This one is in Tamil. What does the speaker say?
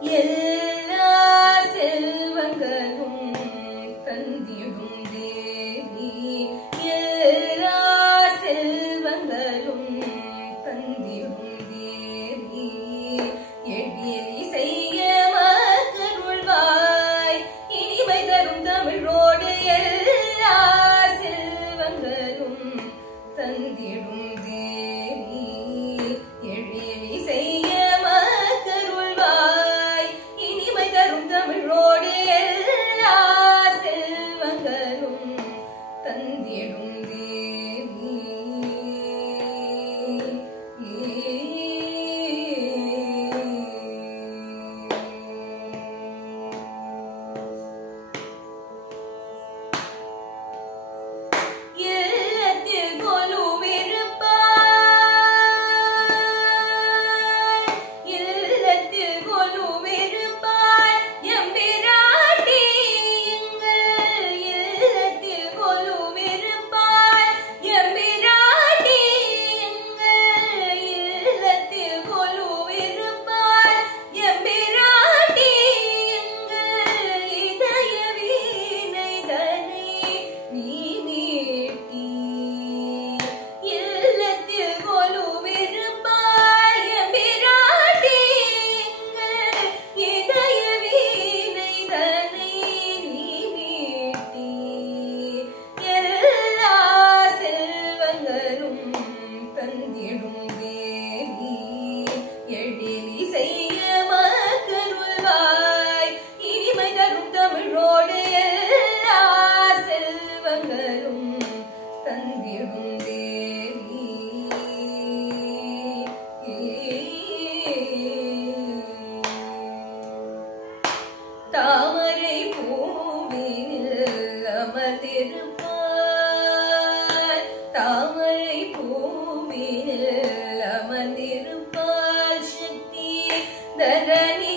எல்லா செல்வங்களும் தந்திடும் தேவி எல்லா செல்வங்களும் தந்திடும் தேவி எழில் செய்ய மக்கருள்வாய் இனிமை தரும் தமிழோடு எல்லா செல்வங்களும் தந்திடும் தேவி எழில் செய்ய மக்கருள்வாய் இனிமை தரும் தமிழோடு எல்லா செல்வங்களும் தந்திடும் தேவி இல்லத்தில் கொலுவிருப்பாய் இல்லத்தில் கொலுவிருப்பாய் எம்பிராட்டி எங்கள் இல்லத்தில் கொலுவிருப்பாய் எம்பிராட்டி எங்கள் இல்லத்தில் கொலுவிருப்பாய் எம்பிராட்டி எங்கள் இதய வீணை தனை நீ மீட்டி இல்லத்தில் கொலுவிருப்பாய் எம்பிராட்டி எங்கள் இதய வீணை தனை நீ மீட்டி எல்லா செல்வங்களும் தந்திடும் தேவி எழில் செய்ய மக்கருள்வாய் இனிமை தரும் தமிழோடு எல்லா செல்வங்களும் தந்திடும் தேவி தாமரை பூவினில் அமர்ந்திருப்பாய் தாமரை பூவினில் அமர்ந்திருப்பாள் சக்தி தரணி